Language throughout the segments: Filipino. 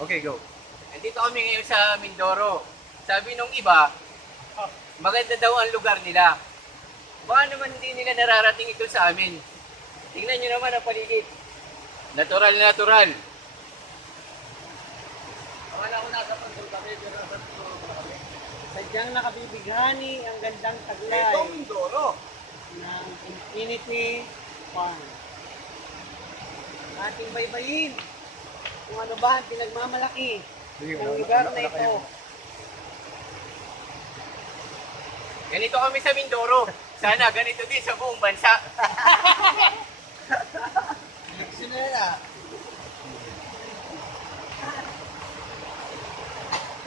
Okay, go. Nandito kami ngayon sa Mindoro. Sabi nung iba, maganda daw ang lugar nila. Baka naman hindi nila nararating ito sa amin. Tingnan nyo naman ang paligid. Natural na natural. Wala ko nasa pantol kami, pero nasa pantol kami. Sadyang nakabibighani ang gandang taglay Ito, Mindoro. ng Infinity Farm. Ating baybayin kung ano ba ang pinagmamalaki ng lugar na ito. Ganito kami sa Mindoro. Sana ganito din sa buong bansa.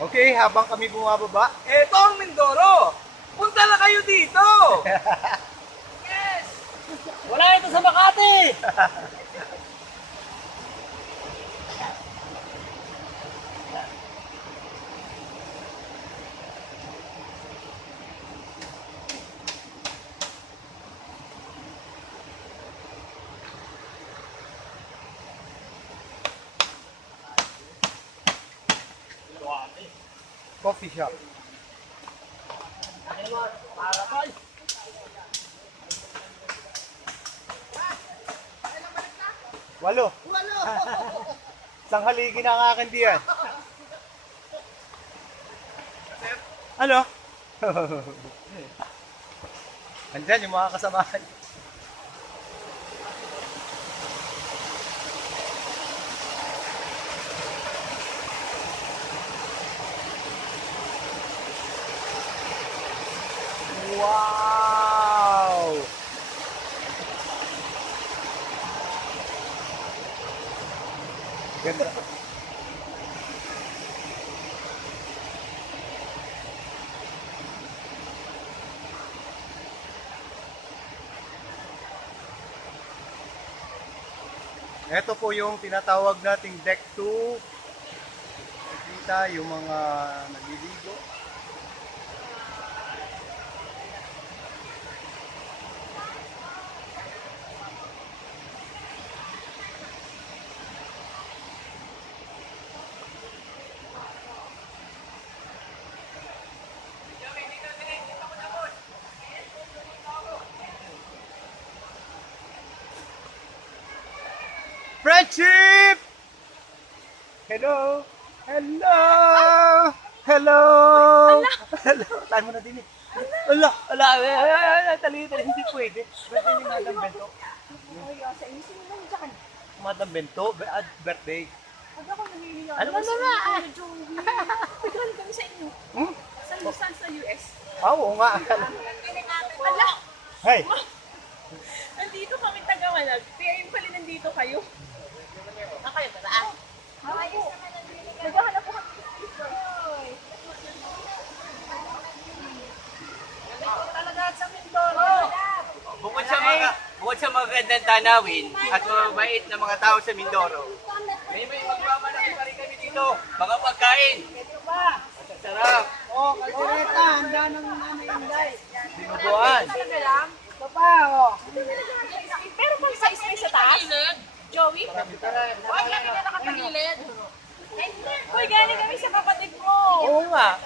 Okay, habang kami bumababa, Eto ang Mindoro! Punta na kayo dito! Wala ito sa Makati! coffee shop. Walo. Isang haligi na ang akin diyan. Ano? Andyan yung mga kasamahan. Wow! Ganda. Ito po yung tinatawag nating deck 2. Nakikita yung mga naliligo. Friendship! Hello! Hello! Hello! Hello! Tayo mo na din eh. Ala! Ala! Tali! Hindi pwede. Birthday ni Madam Bento. Madam Bento? Birthday. Ano ba na? Nagkaroon kami sa inyo. Sa US. Oo nga. Ala, Hey! nandito kami taga-Malag. Kaya yung pala nandito kayo. Kayo ba saan? Ayos naman nandito. Naghahanap po kami. Talaga sa Mindoro. Bukod sa magandang tanawin at mabait na mga tao sa Mindoro, may magmamalaki pa rin kami dito. Mga pagkain. At ang sarap. Oh, kaldereta, handa ng Nanay Inday. Dinuguan. Ito pa, oh. Pero pag size may sa taas. Joey? Huwag kami na nakatagilid. Uy, galing kami sa kapatid mo. Oo nga.